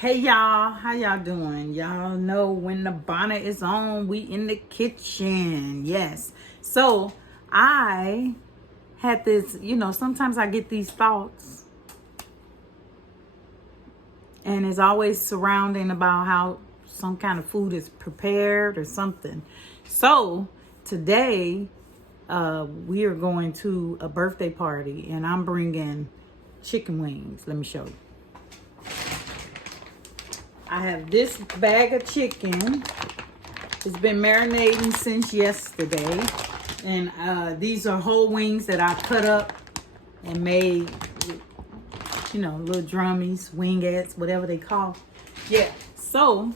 Hey y'all, how y'all doing? Y'all know when the bonnet is on, we in the kitchen. Yes. So I had this, sometimes I get these thoughts and it's always surrounding about how some kind of food is prepared or something. So today we are going to a birthday party and I'm bringing chicken wings. Let me show you. I have this bag of chicken. It's been marinating since yesterday. And these are whole wings that I cut up and made, little drummies, wingettes, whatever they call. Yeah. So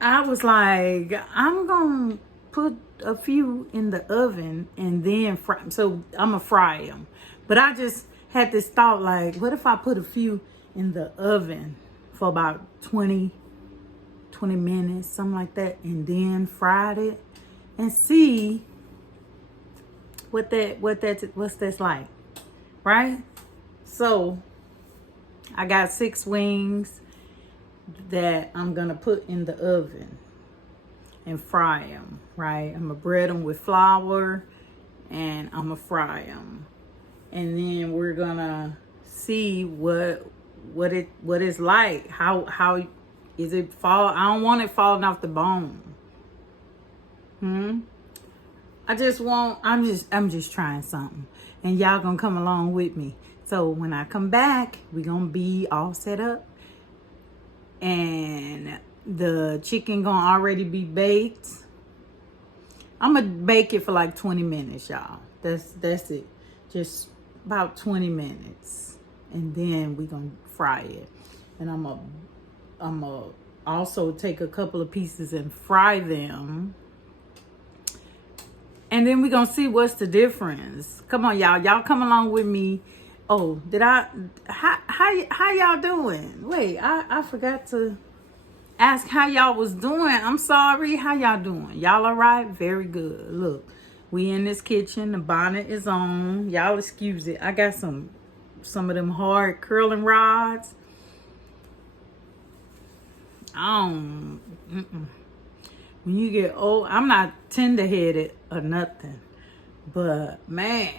I was like, I'm going to put a few in the oven and then fry. So I'm going to fry them. But I just had this thought like, what if I put a few in the oven for about 20 minutes, something like that, and then fried it and see what's that's like, right? So I got 6 wings that I'm gonna put in the oven and fry them, right? I'm gonna bread them with flour and I'm gonna fry them, and then we're gonna see what it's like. How is it fall? I don't want it falling off the bone. I'm just trying something. And y'all gonna come along with me. So when I come back, we gonna be all set up. And the chicken gonna already be baked. I'm gonna bake it for like 20 minutes, y'all. That's it. Just about 20 minutes. And then we gonna fry it. And I'm gonna also take a couple of pieces and fry them. And then we're going to see what's the difference. Come on, y'all. Y'all come along with me. Oh, how y'all doing? Wait, I forgot to ask how y'all was doing. I'm sorry. How y'all doing? Y'all all right? Very good. Look, we in this kitchen. The bonnet is on. Y'all excuse it. I got some of them hard curling rods. When you get old, I'm not tender-headed or nothing, but man,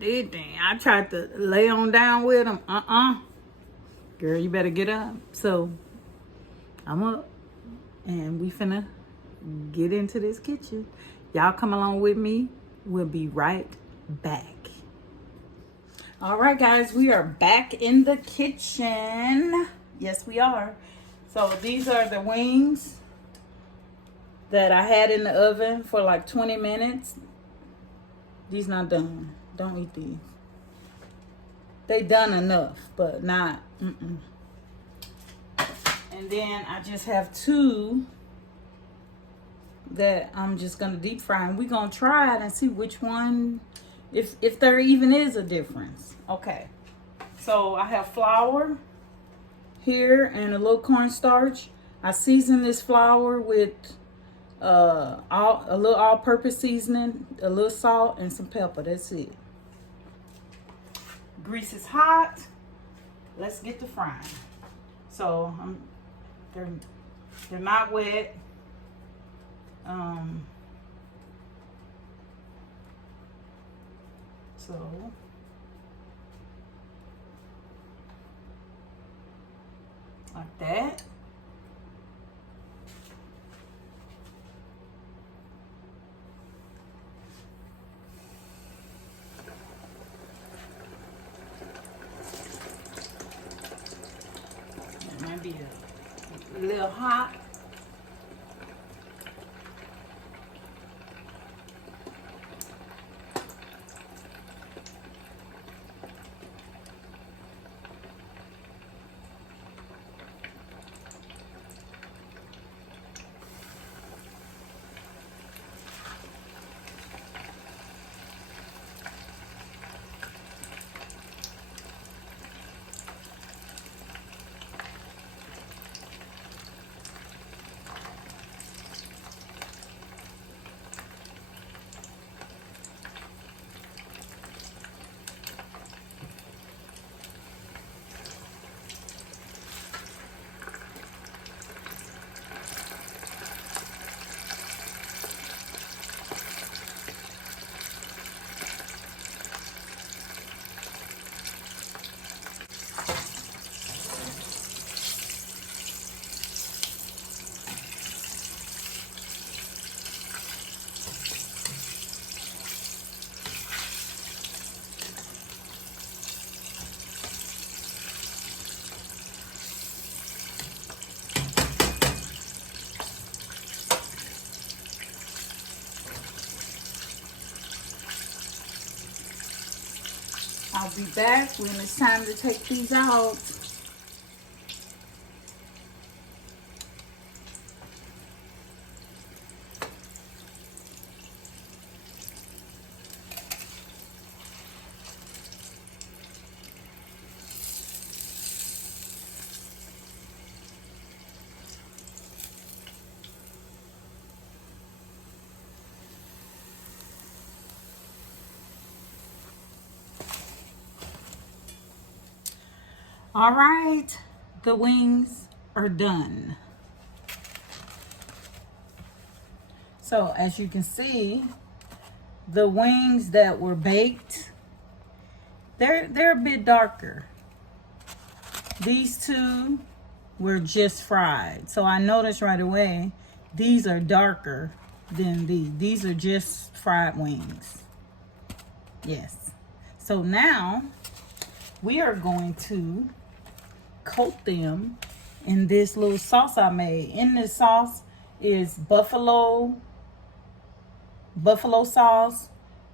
I tried to lay on down with them. Girl, you better get up. So I'm up and we finna get into this kitchen. Y'all come along with me. We'll be right back. All right, guys, we are back in the kitchen. Yes, we are. So these are the wings that I had in the oven for like 20 minutes. These not done. Don't eat these. They done enough, but not. And then I just have 2 that I'm just gonna deep fry, and we're gonna try it and see which one, if there even is a difference. Okay. So I have flour here and a little cornstarch. I season this flour with a little all-purpose seasoning, a little salt, and some pepper. That's it. Grease is hot. Let's get to frying. So they're not wet. So like that. Might be a little hot. I'll be back when it's time to take these out. All right, the wings are done. So as you can see, the wings that were baked, they're a bit darker. These two were just fried. So I noticed right away, these are darker than these. These are just fried wings. Yes. So now we are going to coat them in this little sauce I made. In this sauce is buffalo sauce,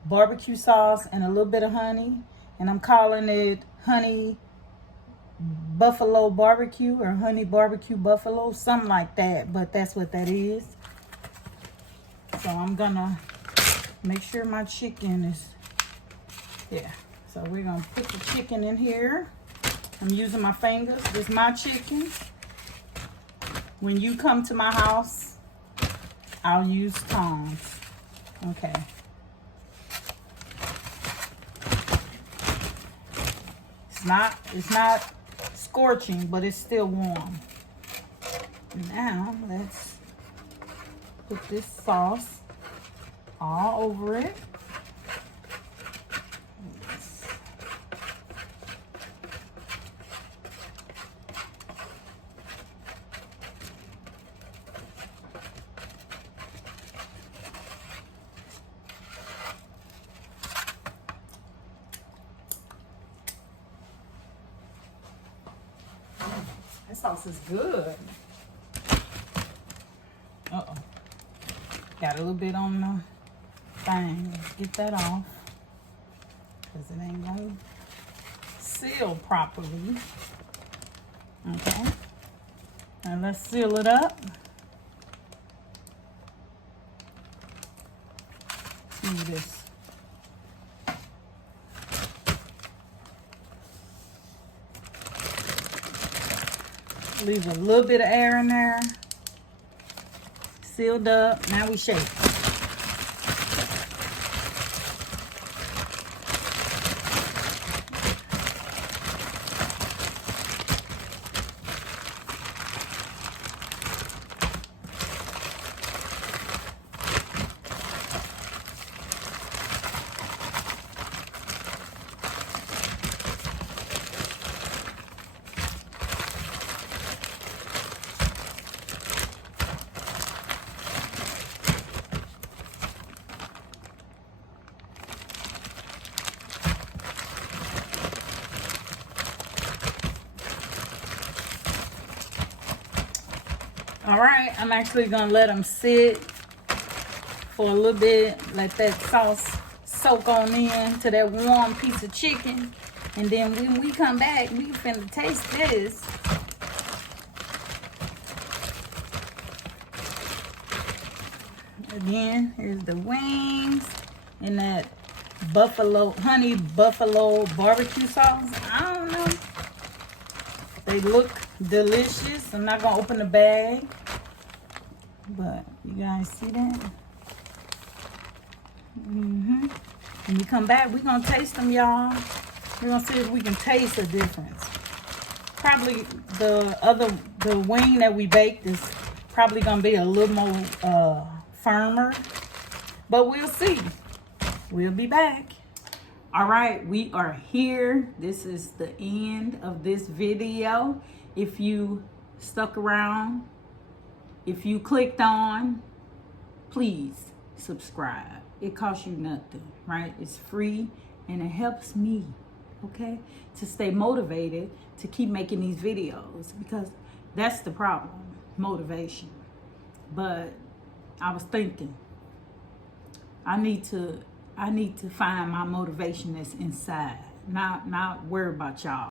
barbecue sauce, and a little bit of honey. And I'm calling it honey buffalo barbecue or honey barbecue buffalo, something like that, but that's what that is. So I'm gonna make sure my chicken is, yeah. So we're gonna put the chicken in here. I'm using my fingers. This is my chicken. When you come to my house, I'll use tongs. Okay. It's not scorching, but it's still warm. Now let's put this sauce all over it. This sauce is good. Uh-oh. Got a little bit on the thing. Let's get that off, because it ain't gonna seal properly. Okay. Now let's seal it up. See this. Leave a little bit of air in there. Sealed up. Now we shake. All right, I'm actually gonna let them sit for a little bit, let that sauce soak on in to that warm piece of chicken. And then when we come back, we finna taste this. Again, here's the wings and that honey buffalo barbecue sauce. I don't know. They look delicious. I'm not gonna open the bag, but you guys see that? When we come back, we're gonna taste them, y'all. We're gonna see if we can taste a difference. Probably the wing that we baked is probably gonna be a little more firmer, but we'll see. We'll be back. All right, we are here. This is the end of this video. If you stuck around, if you clicked on, please subscribe. It costs you nothing, right? It's free and it helps me, okay, to stay motivated to keep making these videos, because that's the problem, motivation. But I was thinking, I need to find my motivation that's inside. not worry about y'all.